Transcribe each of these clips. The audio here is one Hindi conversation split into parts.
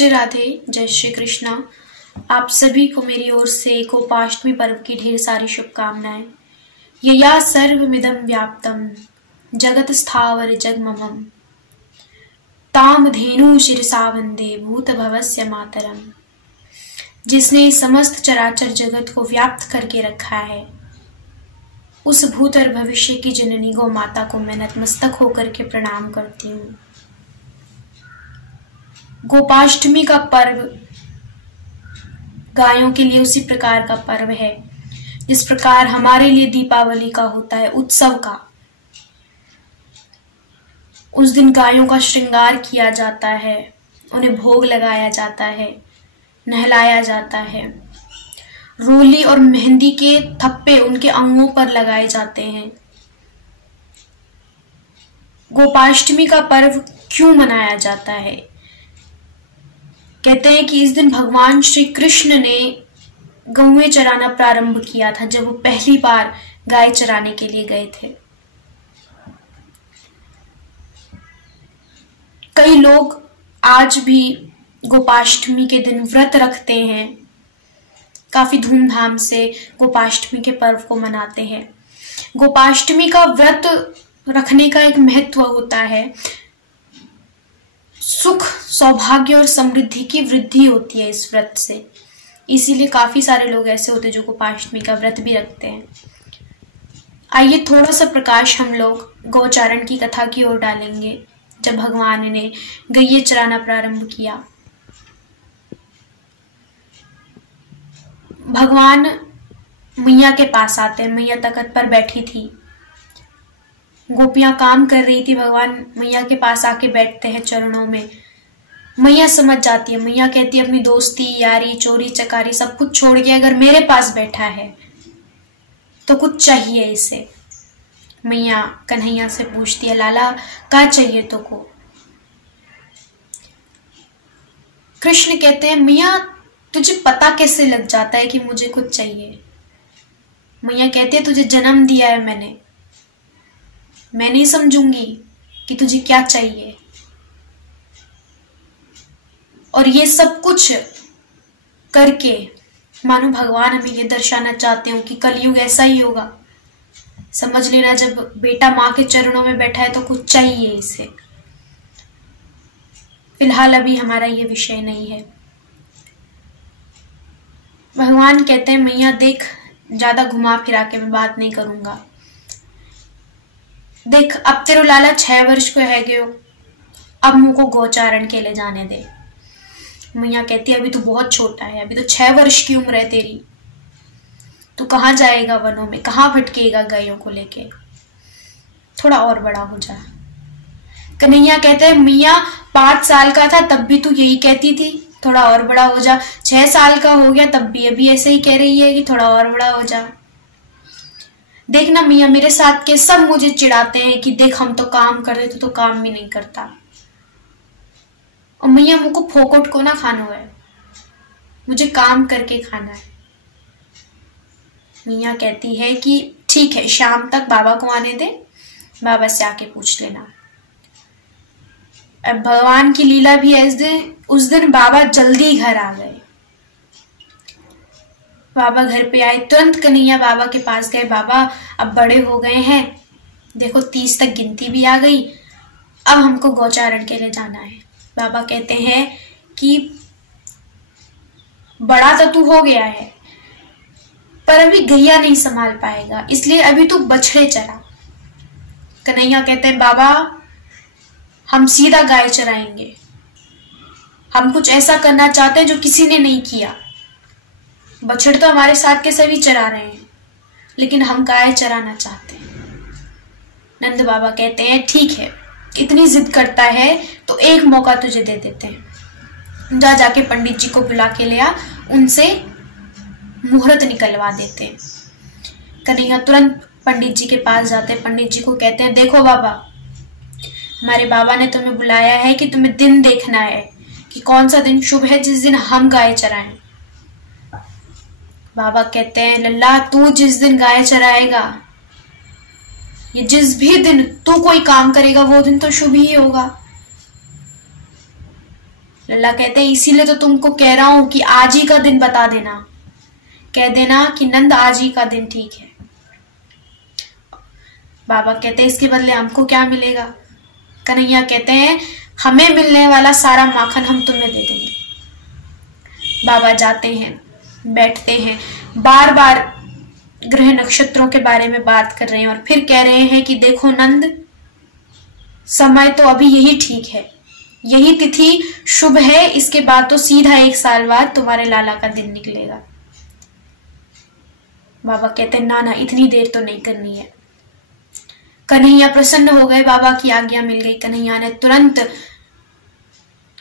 नमस्ते, राधे, जय श्री कृष्णा। आप सभी को मेरी ओर से गोपाष्टमी पर्व की ढेर सारी शुभकामनाएं। यया सर्वमिदं व्याप्तं जगत स्थावर जगममं तामधेनु शिरसा वंदे भूत भवस्य मातरम। जिसने समस्त चराचर जगत को व्याप्त करके रखा है, उस भूत और भविष्य की जननी गौ माता को मैं नतमस्तक होकर के प्रणाम करती हूँ। गोपाष्टमी का पर्व गायों के लिए उसी प्रकार का पर्व है जिस प्रकार हमारे लिए दीपावली का होता है उत्सव का। उस दिन गायों का श्रृंगार किया जाता है, उन्हें भोग लगाया जाता है, नहलाया जाता है, रोली और मेहंदी के थप्पे उनके अंगों पर लगाए जाते हैं। गोपाष्टमी का पर्व क्यों मनाया जाता है? कहते हैं कि इस दिन भगवान श्री कृष्ण ने गौएं चराना प्रारंभ किया था जब वो पहली बार गाय चराने के लिए गए थे। कई लोग आज भी गोपाष्टमी के दिन व्रत रखते हैं, काफी धूमधाम से गोपाष्टमी के पर्व को मनाते हैं। गोपाष्टमी का व्रत रखने का एक महत्व होता है, सुख, सौभाग्य और समृद्धि की वृद्धि होती है इस व्रत से। इसीलिए काफी सारे लोग ऐसे होते हैं जो गोपाष्टमी का व्रत भी रखते हैं। आइए थोड़ा सा प्रकाश हम लोग गौचारण की कथा की ओर डालेंगे। जब भगवान ने गैये चराना प्रारंभ किया, भगवान मैया के पास आते हैं। मैया तख्त पर बैठी थी, गोपियां काम कर रही थी, भगवान मैया के पास आके बैठते हैं चरणों में। मैया समझ जाती है, मैया कहती है अपनी दोस्ती यारी चोरी चकारी सब कुछ छोड़ के अगर मेरे पास बैठा है तो कुछ चाहिए इसे। मैया कन्हैया से पूछती है, लाला क्या चाहिए तो को? कृष्ण कहते हैं, मैया तुझे पता कैसे लग जाता है कि मुझे कुछ चाहिए? मैया कहती है, तुझे जन्म दिया है मैंने, मैं नहीं समझूंगी कि तुझे क्या चाहिए। और ये सब कुछ करके मानो भगवान हमें ये दर्शाना चाहते हो कि कलयुग ऐसा ही होगा। समझ लेना, जब बेटा माँ के चरणों में बैठा है तो कुछ चाहिए इसे। फिलहाल अभी हमारा ये विषय नहीं है। भगवान कहते हैं, मैया देख, ज्यादा घुमा फिरा के मैं बात नहीं करूंगा। देख, अब तेरे लाला 6 वर्ष को है गयो, अब मुझको गौचारण के लिए जाने दे। मैया कहती है, अभी तो बहुत छोटा है, अभी तो 6 वर्ष की उम्र है तेरी, तू कहाँ जाएगा वनों में, कहाँ भटकेगा गायों को लेके, थोड़ा और बड़ा हो जा। कन्हैया कहते हैं, मैया 5 साल का था तब भी तू यही कहती थी थोड़ा और बड़ा हो जा, 6 साल का हो गया तब भी अभी ऐसे ही कह रही है कि थोड़ा और बड़ा हो जा। देखना मैया, मेरे साथ के सब मुझे चिढ़ाते हैं कि देख हम तो काम कर रहे थे तो काम भी नहीं करता। और मैया मुझको फोकट को ना खाना है, मुझे काम करके खाना है। मैया कहती है कि ठीक है, शाम तक बाबा को आने दे, बाबा से आके पूछ लेना। अब भगवान की लीला भी है, उस दिन बाबा जल्दी घर आ गए। बाबा घर पे आए, तुरंत कन्हैया बाबा के पास गए। बाबा अब बड़े हो गए हैं, देखो 30 तक गिनती भी आ गई, अब हमको गौचारण के लिए जाना है। बाबा कहते हैं कि बड़ा तो तू हो गया है पर अभी गैया नहीं संभाल पाएगा, इसलिए अभी तू बछड़े चरा। कन्हैया कहते हैं, बाबा हम सीधा गाय चराएंगे, हम कुछ ऐसा करना चाहते हैं जो किसी ने नहीं किया। बछड़ तो हमारे साथ के सभी चरा रहे हैं, लेकिन हम गाय चराना चाहते हैं। नंद बाबा कहते हैं, ठीक है, इतनी जिद करता है तो एक मौका तुझे दे देते हैं, जा जाके पंडित जी को बुला के ले आ, उनसे मुहूर्त निकलवा देते हैं। कन्हैया तुरंत पंडित जी के पास जाते हैं। पंडित जी को कहते हैं, देखो बाबा, हमारे बाबा ने तुम्हें बुलाया है कि तुम्हें दिन देखना है कि कौन सा दिन शुभ है जिस दिन हम गाय चराएं। बाबा कहते हैं, लल्ला तू जिस दिन गाय चराएगा, ये जिस भी दिन तू कोई काम करेगा वो दिन तो शुभ ही होगा। लल्ला कहते हैं इसीलिए तो तुमको कह रहा हूं कि आज ही का दिन बता देना, कह देना कि नंद आज ही का दिन ठीक है। बाबा कहते हैं इसके बदले हमको क्या मिलेगा? कन्हैया कहते हैं हमें मिलने वाला सारा माखन हम तुम्हें दे देंगे। बाबा जाते हैं, बैठते हैं, बार बार ग्रह नक्षत्रों के बारे में बात कर रहे हैं और फिर कह रहे हैं कि देखो नंद, समय तो अभी यही ठीक है, यही तिथि शुभ है, इसके बाद तो सीधा 1 साल बाद तुम्हारे लाला का दिन निकलेगा। बाबा कहते हैं ना ना, इतनी देर तो नहीं करनी है। कन्हैया प्रसन्न हो गए, बाबा की आज्ञा मिल गई। कन्हैया ने तुरंत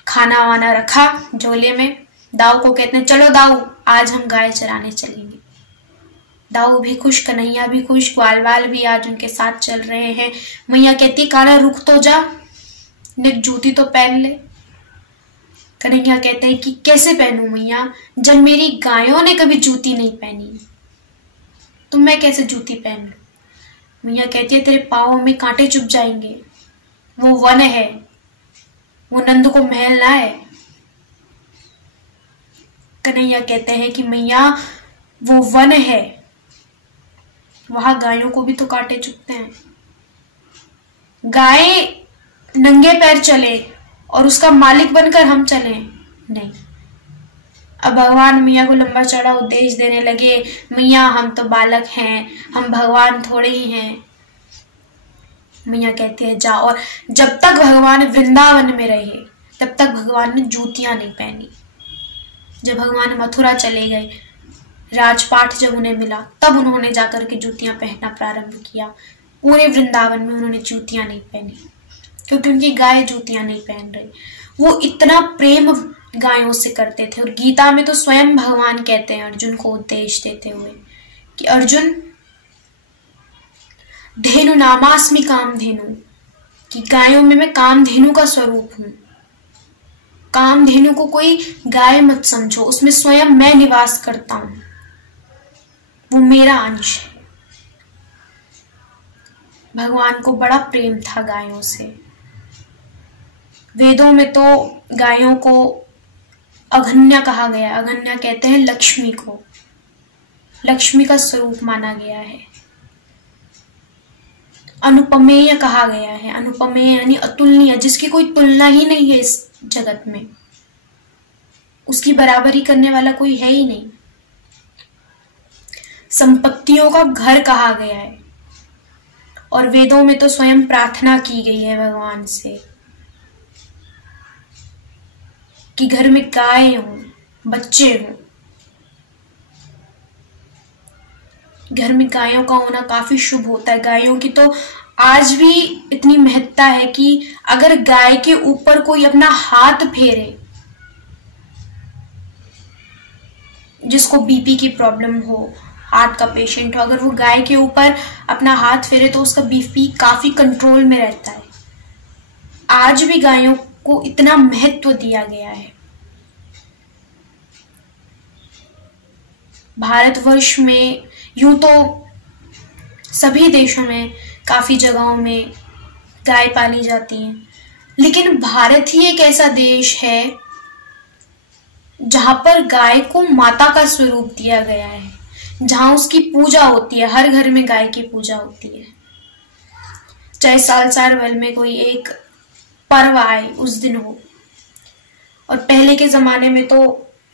खाना वाना रखा झोले में। दाऊ को कहते हैं चलो दाऊ, आज हम गाय चराने चलेंगे। दाऊ भी खुश, कन्हैया भी खुश, ग्वाल वाल भी आज उनके साथ चल रहे हैं। मैया कहती कान्हा रुक तो जा, निक जूती तो पहन ले। कन्हैया कहते हैं कि कैसे पहनूं मैया, जब मेरी गायों ने कभी जूती नहीं पहनी तो मैं कैसे जूती पहन लूं? मैया कहती है तेरे पाँव में कांटे चुभ जाएंगे, वो वन है, वो नंद को महल ना है। कन्हैया कहते हैं कि मैया वो वन है, वहां गायों को भी तो कांटे चुभते हैं। गाय नंगे पैर चले और उसका मालिक बनकर हम चले? नहीं। अब भगवान मैया को लंबा चौड़ा उपदेश देने लगे, मैया हम तो बालक हैं, हम भगवान थोड़े ही हैं। मैया कहती है जा, और जब तक भगवान वृंदावन में रहे तब तक भगवान ने जूतियां नहीं पहनी। जब भगवान मथुरा चले गए, राजपाट जब उन्हें मिला, तब उन्होंने जाकर के जूतियां पहनना प्रारंभ किया। पूरे वृंदावन में उन्होंने जूतियां नहीं पहनी क्योंकि उनकी गाय जूतियां नहीं पहन रही। वो इतना प्रेम गायों से करते थे। और गीता में तो स्वयं भगवान कहते हैं अर्जुन को उपदेश देते हुए कि अर्जुन धेनु नामास्मि कामधेनु, कि गायों में मैं कामधेनु का स्वरूप हूं। कामधेनु को कोई गाय मत समझो, उसमें स्वयं मैं निवास करता हूं, वो मेरा अंश है। भगवान को बड़ा प्रेम था गायों से। वेदों में तो गायों को अघन्या कहा गया। अघन्या कहते हैं लक्ष्मी को, लक्ष्मी का स्वरूप माना गया है। अनुपमेय कहा गया है। अनुपमेय यानी अतुलनीय, जिसकी कोई तुलना ही नहीं है इस जगत में, उसकी बराबरी करने वाला कोई है ही नहीं। संपत्तियों का घर कहा गया है। और वेदों में तो स्वयं प्रार्थना की गई है भगवान से कि घर में गाय हों, बच्चे हों। घर में गायों का होना काफी शुभ होता है। गायों की तो आज भी इतनी महत्ता है कि अगर गाय के ऊपर कोई अपना हाथ फेरे, जिसको बीपी की प्रॉब्लम हो, हार्ट का पेशेंट हो, अगर वो गाय के ऊपर अपना हाथ फेरे तो उसका बीपी काफी कंट्रोल में रहता है। आज भी गायों को इतना महत्व दिया गया है। भारतवर्ष में, यूं तो सभी देशों में काफी जगहों में गाय पाली जाती है, लेकिन भारत ही एक ऐसा देश है जहां पर गाय को माता का स्वरूप दिया गया है, जहां उसकी पूजा होती है। हर घर में गाय की पूजा होती है। चाहे साल भर में कोई एक पर्व आए उस दिन हो। और पहले के जमाने में तो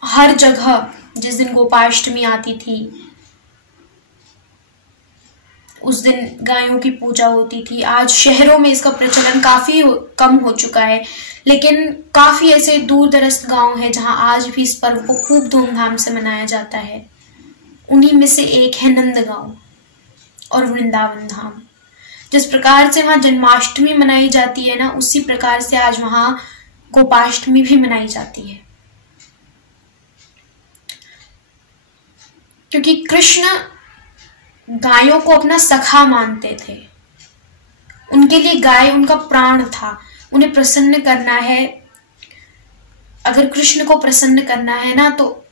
हर जगह, जिस दिन गोपाष्टमी आती थी उस दिन गायों की पूजा होती थी। आज शहरों में इसका प्रचलन काफी कम हो चुका है, लेकिन काफी ऐसे दूर दराज गांव है जहां आज भी इस पर्व को खूब धूमधाम से मनाया जाता है। उन्हीं में से एक है नंदगांव और वृंदावन धाम। जिस प्रकार से वहां जन्माष्टमी मनाई जाती है ना, उसी प्रकार से आज वहां गोपाष्टमी भी मनाई जाती है। क्योंकि कृष्ण गायों को अपना सखा मानते थे। उनके लिए गाय उनका प्राण था। उन्हें प्रसन्न करना है, अगर कृष्ण को प्रसन्न करना है ना, तो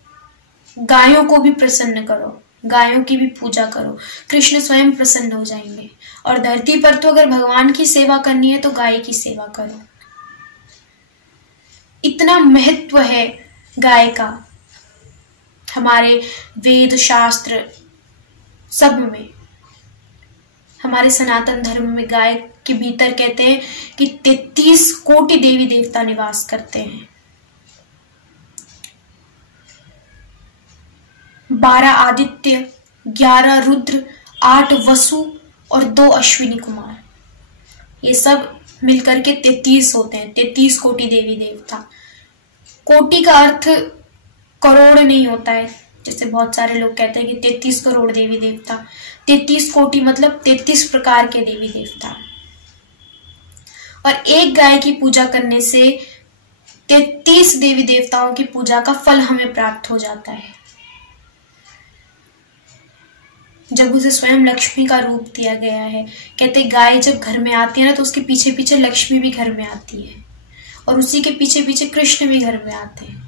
गायों को भी प्रसन्न करो, गायों की भी पूजा करो। कृष्ण स्वयं प्रसन्न हो जाएंगे। और धरती पर तो अगर भगवान की सेवा करनी है तो गाय की सेवा करो। इतना महत्व है गाय का हमारे वेद शास्त्र सब में। हमारे सनातन धर्म में गाय के भीतर कहते हैं कि 33 कोटि देवी देवता निवास करते हैं। 12 आदित्य, 11 रुद्र, 8 वसु और 2 अश्विनी कुमार, ये सब मिलकर के 33 होते हैं। 33 कोटि देवी देवता। कोटि का अर्थ करोड़ नहीं होता है, जैसे बहुत सारे लोग कहते हैं कि 33 करोड़ देवी देवता। 33 कोटि मतलब 33 प्रकार के देवी देवता। और एक गाय की पूजा करने से 33 देवी देवताओं की पूजा का फल हमें प्राप्त हो जाता है। जब उसे स्वयं लक्ष्मी का रूप दिया गया है, कहते गाय जब घर में आती है ना तो उसके पीछे पीछे लक्ष्मी भी घर में आती है और उसी के पीछे पीछे कृष्ण भी घर में आते हैं।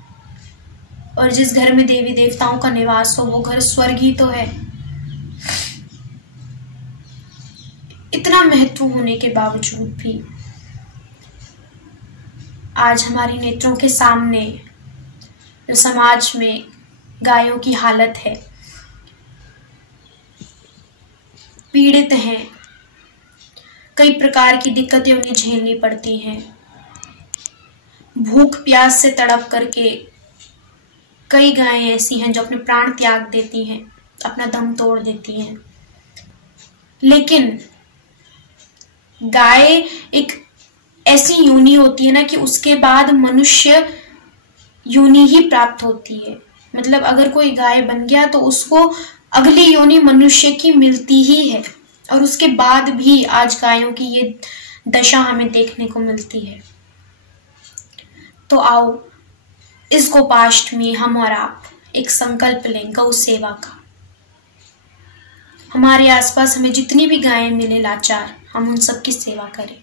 और जिस घर में देवी देवताओं का निवास हो वो घर स्वर्ग ही तो है। इतना महत्व होने के बावजूद भी आज हमारी नेत्रों के सामने जो समाज में गायों की हालत है, पीड़ित हैं, कई प्रकार की दिक्कतें उन्हें झेलनी पड़ती हैं। भूख प्यास से तड़प करके कई गायें ऐसी हैं जो अपने प्राण त्याग देती हैं, अपना दम तोड़ देती हैं। लेकिन गाय एक ऐसी योनि होती है ना कि उसके बाद मनुष्य योनि ही प्राप्त होती है। मतलब अगर कोई गाय बन गया तो उसको अगली योनि मनुष्य की मिलती ही है। और उसके बाद भी आज गायों की ये दशा हमें देखने को मिलती है। तो आओ इस गोपाष्टमी हम और आप एक संकल्प लें गौ सेवा का। हमारे आसपास हमें जितनी भी गायें मिले लाचार, हम उन सब की सेवा करें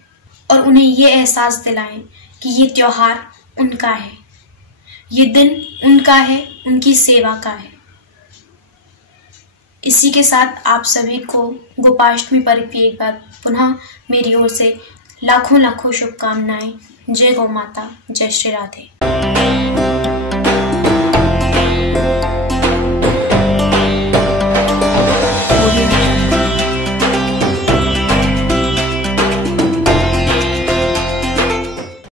और उन्हें ये एहसास दिलाएं कि ये त्योहार उनका है, ये दिन उनका है, उनकी सेवा का है। इसी के साथ आप सभी को गोपाष्टमी पर्व की एक बार पुनः मेरी ओर से लाखों लाखों शुभकामनाएं। जय गौ माता, जय श्री राधे।